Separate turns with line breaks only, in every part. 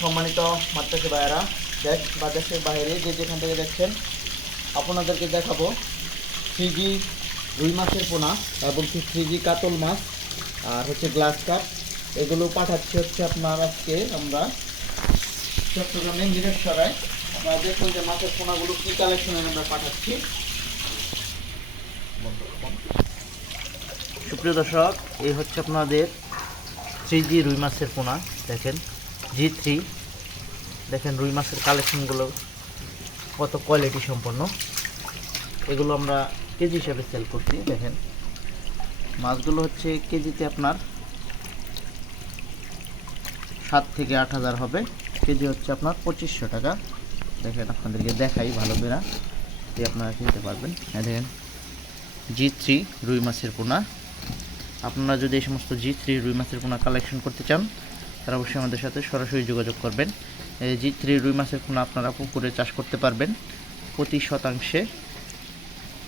সম্মানিত মাত্রাসী ভাইয়েরা, দেশ বা দেশের বাইরে যে যেখান থেকে দেখছেন, আপনাদেরকে দেখাবো থ্রিজি রুই মাছের পোনা এবং কি থ্রিজি কাতল মাছ আর হচ্ছে গ্লাস কাপ। এগুলো পাঠাচ্ছি হচ্ছে আপনার আজকে আমরা চট্টগ্রামে মিরেশ্বরায় আপনারা দেখুন যে মাছের পোনাগুলো কী কালেকশনে আমরা পাঠাচ্ছি। সুপ্রিয় দর্শক, এই হচ্ছে আপনাদের থ্রি জি রুই মাছের পোনা, দেখেন। জি থ্রি দেখেন রুই মাছের কালেকশনগুলো কত কোয়ালিটি সম্পন্ন। এগুলো আমরা কেজি হিসাবে সেল করছি, দেখেন। মাছগুলো হচ্ছে কেজিতে আপনার সাত থেকে আট হাজার হবে। কেজি হচ্ছে আপনার পঁচিশশো টাকা। দেখেন আপনাদেরকে দেখাই ভালো করে। আপনারা কিনতে পারবেন। হ্যাঁ দেখেন জি থ্রি রুই মাছের পোনা। আপনারা যদি এই সমস্ত জি থ্রি রুই মাছের পোনা কালেকশন করতে চান, তারা অবশ্যই আমাদের সাথে সরাসরি যোগাযোগ করবেন। এই জি থ্রি রুই মাছের পোনা আপনারা পুকুরে চাষ করতে পারবেন। প্রতি শতাংশে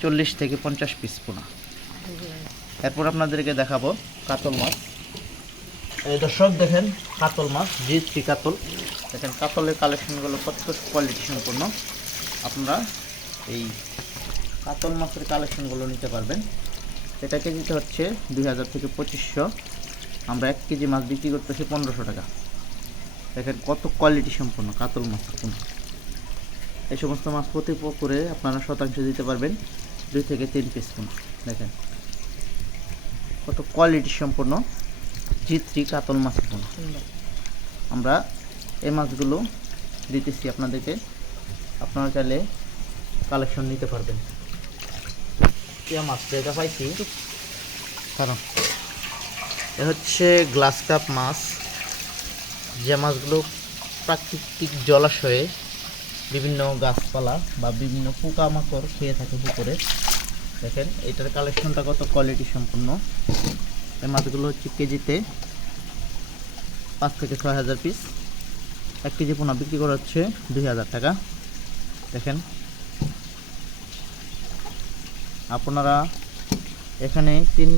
চল্লিশ থেকে পঞ্চাশ পিস পোনা। এরপর আপনাদেরকে দেখাবো কাতল মাছ। দর্শক দেখেন, কাতল মাছ জি থ্রি কাতল। দেখেন, কাতলের কালেকশনগুলো কত কোয়ালিটি সম্পন্ন আপনারা এই কাতল মাছের কালেকশনগুলো নিতে পারবেন। এটা কেজিতে হচ্ছে দুই হাজার থেকে পঁচিশশো। আমরা এক কেজি মাছ বিক্রি করতেছি পনেরোশো টাকা। দেখেন কত কোয়ালিটি সম্পন্ন কাতল মাছ কোন এই সমস্ত মাছ প্রতি পুকুরে আপনারা শতাংশ দিতে পারবেন দুই থেকে তিন পিস কোন দেখেন কত কোয়ালিটি সম্পন্ন চিত্রি কাতল মাছ কোন আমরা এই মাছগুলো দিতেছি আপনাদেরকে। আপনারা চাইলে কালেকশন নিতে পারবেন। টিয়া মাছ এটা পাইছি। কারণ? এ হচ্ছে গ্লাস কাপ মাছ যে মাছগুলো প্রাকৃতিক জলাশয়ে বিভিন্ন গাছপালা বা বিভিন্ন পোকামাকড় খেয়ে থাকে পুকুরে। দেখেন এটার কালেকশনটা কত কোয়ালিটি সম্পূর্ণ এই মাছগুলো হচ্ছে কেজিতে পাঁচ থেকে ছয় হাজার পিস এক কেজি পোনা বিক্রি করা হচ্ছে দুই হাজার টাকা। দেখেন আপনারা এখানে তিন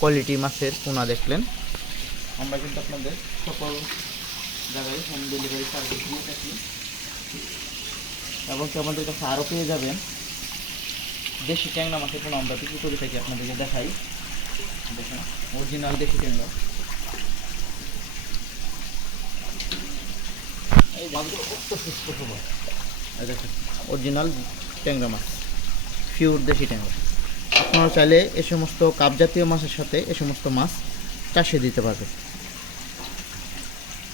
কোয়ালিটি মাছের পোনা দেখলেন। আমরা কিন্তু আপনাদের সকল জায়গায় হোম ডেলিভারি সার্ভিস দিয়ে থাকি। এবং কি আমাদের কাছে আরও পেয়ে যাবেন। দেশি ট্যাংরা মাছের পোনা আমরা বিক্রি করে থাকি আপনাদেরকে দেখাই। দেখেন অরিজিনাল দেশি ট্যাংরা। এই মাছগুলো কত সুস্থ সবল দেখেন অরিজিনাল ট্যাংরা মাছ। পিওর দেশি ট্যাংরা। আপনারা চাইলে এ সমস্ত কাপ জাতীয় মাছের সাথে এ সমস্ত মাছ চাষে দিতে পারবে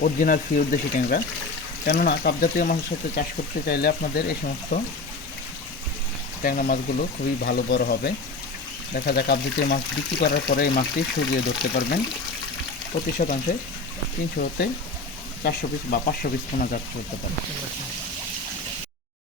অরিজিনাল পিওর দেশি ট্যাংরা। কেননা কাপ জাতীয় মাছের সাথে চাষ করতে চাইলে আপনাদের এই সমস্ত ট্যাংরা মাছগুলো খুবই ভালো বড় হবে। দেখা যায় কাপ জাতীয় মাছ বিক্রি করার পরে এই মাছটি সরিয়ে ধরতে পারবেন। প্রতি শতাংশে তিনশো হতে চারশো পিস বা পাঁচশো পিস পোনা চাষ করতে পারবেন